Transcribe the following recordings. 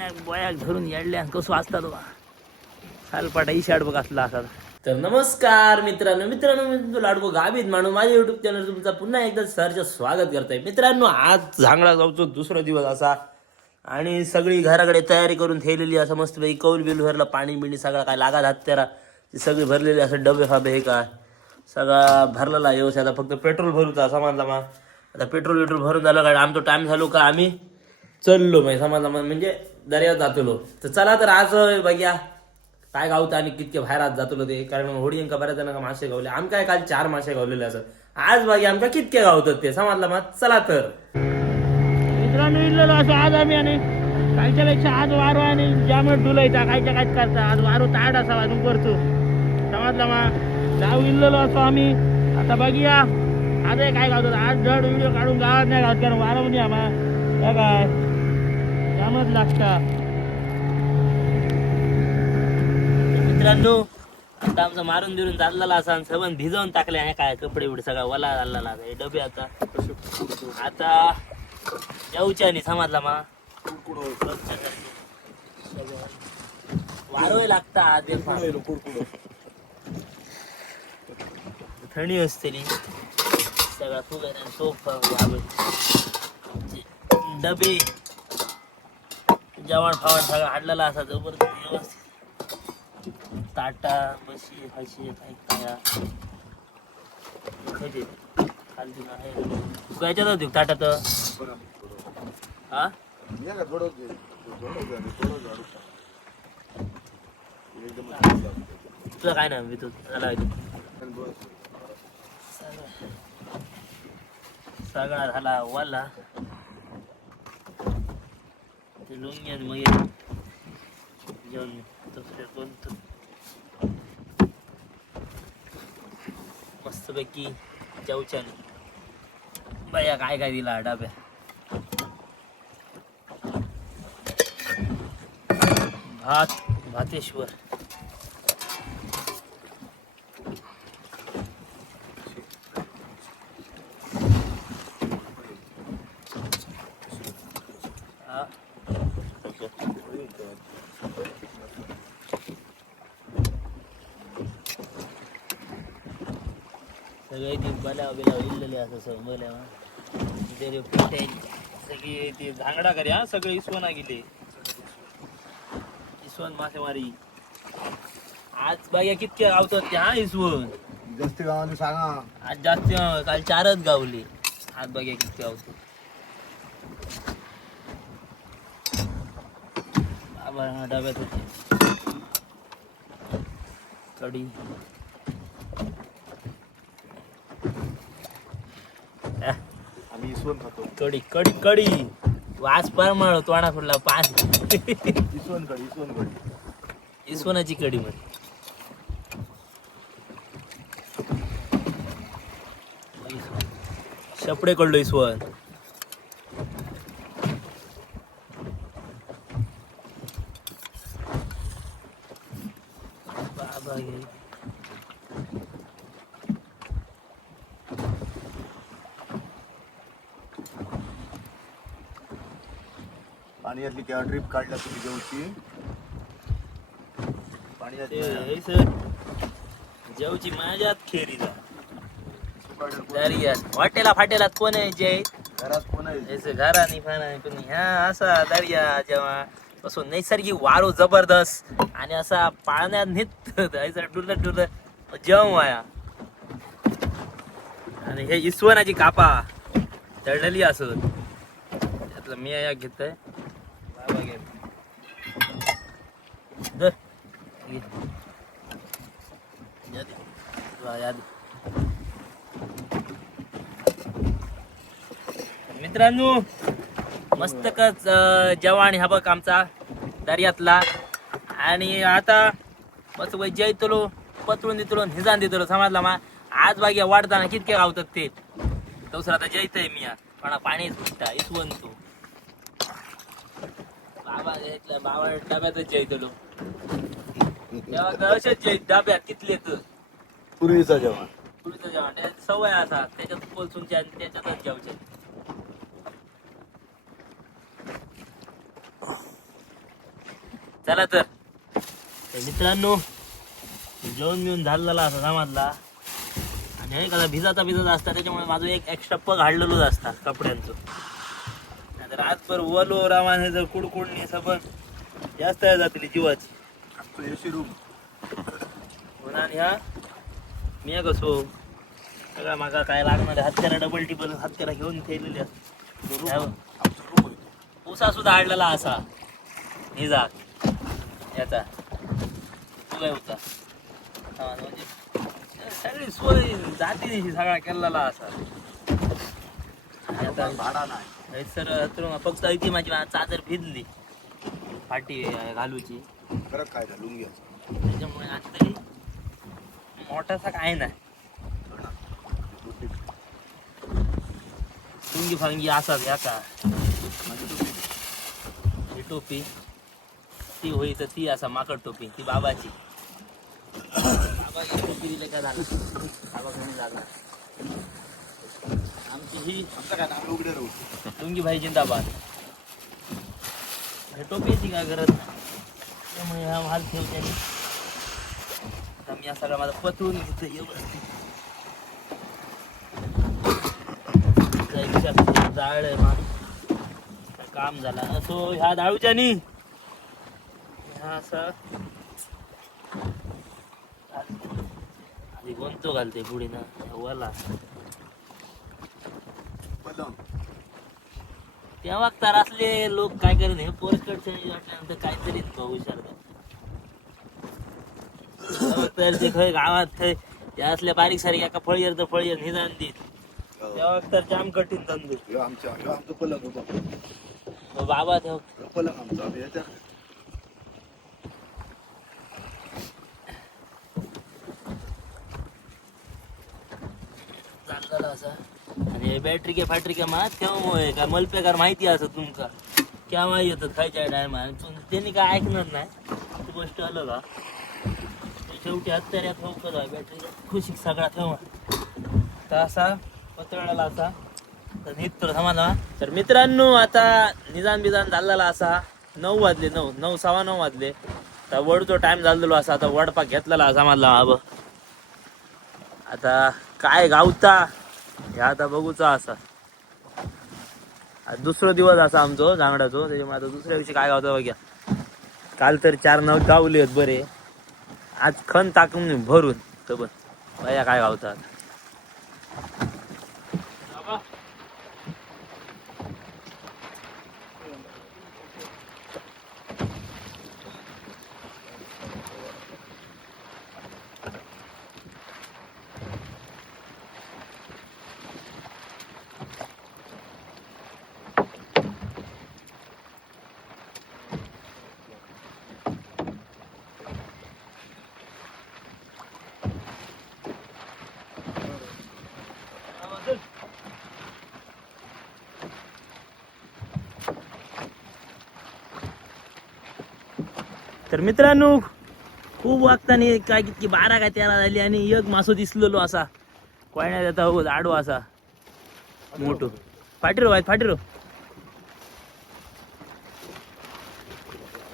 नाही बोयाक धरून येडल्यान कसं असता तो सालपाटा इशाड बघ असला असा. तर नमस्कार मित्रांनो मित्रांनो मी तुमचं लाडको गावीत माणूस माझ्या युट्यूब चॅनल तुमचा पुन्हा एकदा सरचं स्वागत करतोय. मित्रांनो आज झांगडा जाऊचो दुसरा दिवस असा. आणि सगळी घराकडे तयारी करून ठेवलेली असं मस्त पैकी कौल बिल भरलं पाणी बिणी सगळं काय लागत हात त्याला सगळी भरलेली असं डबे फाबे हे काय सगळा भरलेला व्यवसाय. आता फक्त पेट्रोल भरूचा समजला मग आता पेट्रोल बिट्रोल भरून झालं काय आमचा टाईम झालो का? आम्ही चललो म्हणजे समजला मग म्हणजे दर्यात जातलो. तर चला तर आज बघ्या काय गावतं आणि कितके बाहेर आज जातलो ते. कारण होडी का बऱ्याच जणांना मासे गावले. आम काय काल चार मासे गावलेले असत आज बघ्या आमका कितके गावतात ते. समजला मग चला तर. मित्रांनो इल्लो असं आज आम्ही आणि कालच्या पेक्षा आज वारो आणि ज्यामुळे डुलायचा कायच्या काय करता. आज वारो ताड असा तू करतो समजला मा जाऊ इल्लो असो आम्ही. आता बघूया. आज काय गावतात आज जड व्हिडिओ काढून गावात नाही गावत कारण वारो म्हणजे आम्हा. काय कामच लागतात. मित्रांनो आता आमचं मारून बिरून चाललेला असा आणि सबंध भिजवून टाकले आणि काय कपडे बिडे सगळा वला झालेला आहे डबे आता. आता जाऊच्या आणि समजला मा. वारोय लागता आधी थंडी असते सगळा फुगा सोफा डबे. जेवण फावण सगळं हाडलेला असा जबरदस्त व्यवस्थित. ताटा बशी फाशी काय. काय खायचे खालती आहे तू याच्यात होती ताटात? हा? तुझं काय नाही मी तू झाला सगळा झाला वाला ते लुंगी आणि मग जेवण दुसरे दोन मस्तपैकी जेवच्या बाया काय काय दिला डाब्या भात भातेश्वर हा ती बल्या इल्लेले असं सगळं पोटे सगळी ते झांगडा करे हा सगळे इसवना गेले इसवण मासेमारी. आज बघ्या कितके गावतात ते हा इसवण. जास्त गावाने सांगा. आज जास्त काल चारच गावले. आज बघ्या कितके गावतो बाबा हा डब्यात होते. कढी अह, आम्ही इसवण खातो कढी कढी कढी वास परमाळ तोंडा फुटला पाच इसवण कडी इसवण कडी. इसवनाची कढी मध्ये शपडे कडलो इसवण बाबा गे. पाण्यातली केव्हा ट्रिप काढल्या तुम्ही जेवची? नाही. सर जेवची माझ्यात खेरीला सुकाळ्यात दर्यात हॉटेला फाटेलात कोण आहे जय घरात कोण आहे? याचं घराने फाना कोणी. हा असा दर्या जेव्हा बसून नैसर्गिक वारो जबरदस्त आणि असा पाळण्यात नित डुलत डुलत जेवण वाया. आणि हे इसवनाची कापा. तळलेली असत त्यातलं मी या घेतोय. मित्रांनो मस्तकच जवान जेवण हा बघ आमचा दर्यातला. आणि आता बस वय जैतलो पतळून देतलो हिजान देतलो समजला मा? आज बाग्या वाढताना कितके गावतात ते. दुसरा आता जैतय मी पण पाणी सुटता इसवण तू. बाबा घेतला बाबा डब्यातच जैतलो. तेव्हा असेच जैत डब्यात तिथले तर पूर्वीचा जेवण. पूर्वीचं जेवण. त्याच्यात सवय असा त्याच्यात आणि त्याच्यातच जेवचे. चला तर. तर मित्रांनो जेवण बिवून झालेला असा समाजला. आणि हे कसा भिजाचा भिजत असता त्याच्यामुळे माझं एक एक्स्ट्रा पग हाडलेलोच असता कपड्यांचं. नाहीतर आजभर वलो रामाने जर कुडकुडणी सबन जास्त जातली जीवाची. आमचं एसी रूम म्हणून आणि ह्या मी कसो सगळा मागा काय लागणार हत्यारा डबल टिबल हत्यारा घेऊन ठेवलेली असते उसा सुद्धा आणलेला असा. निजा याचा. तू काय होता हा, म्हणजे सगळी सोय जातीने सगळा केलेला असा. भाडा नाही. सर तर फक्त इथे माझी चादर भिजली. फाटी घालूची. काय झालं लुंगी त्याच्यामुळे आता तरी मोठासा काय नाही. तुंगी फांगी असाच या का? ही टोपी ती होई तर ती असा माकड टोपी ती बाबाची. बाबा ही टोपी दिले का झालं? बाबा कमी झाला आमची ही आमचं उघडे लुंगी भाई जिंदाबाद. हे टोपी ती का गरज त्यामुळे हा माल ठेवते मी हा सगळा माझा पतवून घेतो व्यवस्थित जाळ काम झाला. असो ह्या दाळूच्यानी ह्या असं. आधी कोणतो घालते पुढे ना वला तेव्हा तर असले लोक काय करत हे पोरकडच्या वाटल्यानंतर काहीतरी हुशार तर ते खय गावात थंय ते असल्या बारीक सारीक एका फळीवर तर फळीवर निदान देत तेव्हा तर जाम कठीण धंदो. ह्यो आमच्या ह्यो आमचं पलंग होतं मग बाबा तेव्हा ह्यो पलंग आमचा आम्ही याच्यात चाललेला असा. आणि बॅटरी के फॅटरी के मा केव्हा काय मलपेकार माहिती असं तुमका? केव्हा येतात खायच्या टायमा त्यांनी काय ऐकणार नाही? ती गोष्ट आलं का शेवटी हत्याऱ्यात ठेवकत आहे बॅटरी खुशी सगळा ठेवा तर असा पतळाला असा. तर निघतो समाजा तर मित्रांनो आता निदान बिदान झालेला असा. नऊ वाजले नऊ नऊ सव्वा नऊ वाजले. तर वडचो टाइम झालेलो असा. आता वडपाक घेतलेला असा माझला आब. आता काय गावता? हे आता बघूचा असा. दुसरा दुसरो दिवस असा आमचो जांगडाचो. त्याच्यामुळे आता दुसऱ्या दिवशी काय गावता बघ्या. काल तर चार नग गावले आहेत बरे. आज खण टाकून भरून. तर पण बघा काय गावतात. तर मित्रांनो खूप वागताना काय किती बारा काय तयार झाली आणि एक मासो दिसलेलो असा. कोयण्यात येता हो आडो असा. मोठो. फाटीरो आहेत फाटीरो.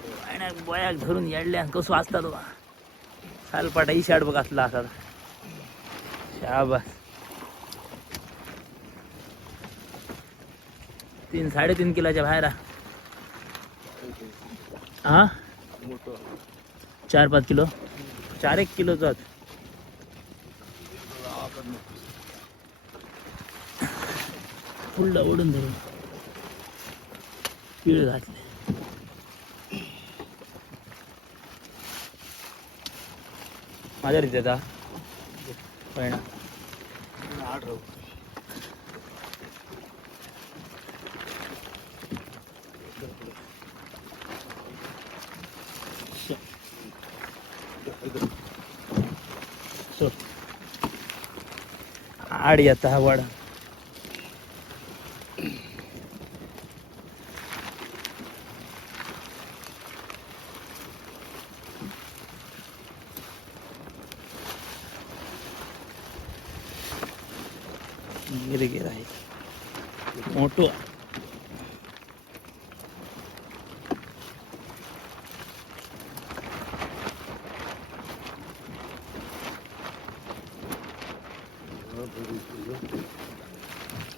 कोयण्यात बोयाक धरून येडल्या कसो वाचता तो सालपाटा ही शाड बघ असला असा. शाबास. तीन साडेतीन किलोच्या बाहेर. हा? चार पाच किलो. चार एक किलो जात. फुल्ल ओढून धरून. पिळ घातले. माझ्या रीत आता. पहिला आठ राहू आडी आता हा वाडा गिरे गिरा आहे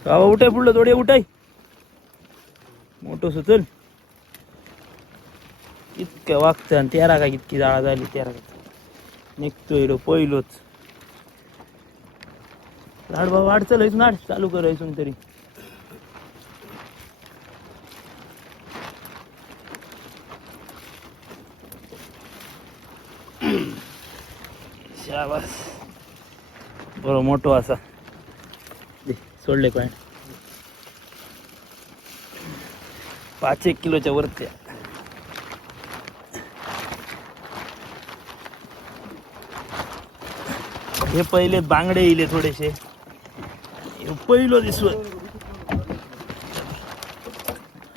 कावा उठाय पुढलं थोडे उठाय. मोठं सुचल इतकं वागतं आणि तेरा का इतकी जाळा झाली तेरा का. निघतोय रो पहिलोच. लाड बाबा वाढ चल नाड चालू करायचं तरी. शाबास. बरोबर मोठो असा सोडले काय पाच एक किलोच्या वरती हे पहिले बांगडे इले थोडेसे. हे पहिलो दिसव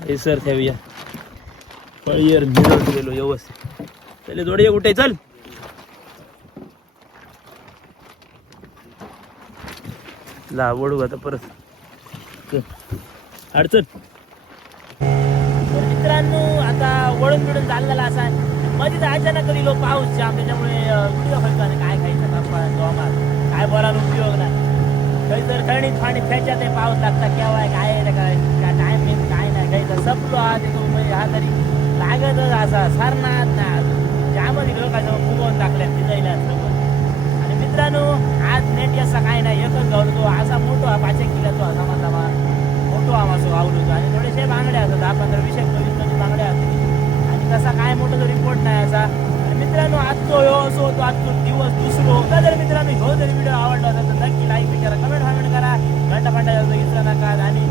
हे सर ठेवूया पळीयर मिळवत गेलो व्यवस्थित. पहिले थोडे उठे चल. ला वडू आता परत. अडचण. मित्रांनो आता वळून बिडून चाललेला असा मध्ये तर कधी लोक पाऊस जाम त्याच्यामुळे व्हिडिओ व्हायचा काय खायचं हवामान काय बोलायला उपयोग नाही. काही तर थंडीत पाणी खायच्या ते पाऊस लागता केव्हा काय आहे, काय काय टाइम नाही काय नाही. काही तर सपलो हा तिथून तो म्हणजे हा तरी लागतच असा सरनाथ ना ज्यामध्ये लोकांचं फुगवून टाकल्या तिथं मित्रांनो आज नेट असा काय नाही एकच गावलो असा मोठो पाचशे पाच एक किलोचा असा माझा मा मोठो हा मासो तो. आणि थोडेसे बांगडे असतात दहा पंधरा वीस चोवीस वीस पंचवीस बांगडे असतात आणि कसा काय मोठा तो रिपोर्ट नाही असा. मित्रांनो आजचो ह्यो असो तो आजचो दिवस दुसरो. होता जर मित्रांनो ह्यो जर व्हिडिओ आवडला असेल तर नक्की लाईक करा कमेंट कमेंट करा. घंटा फंटा जास्त विसरा नका आणि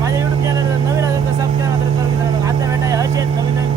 माझ्या युट्यूब चॅनल नवीन असेल तर सबस्क्राईब मात्र करून मित्रांनो. आता भेटाय असेच नवीन नवीन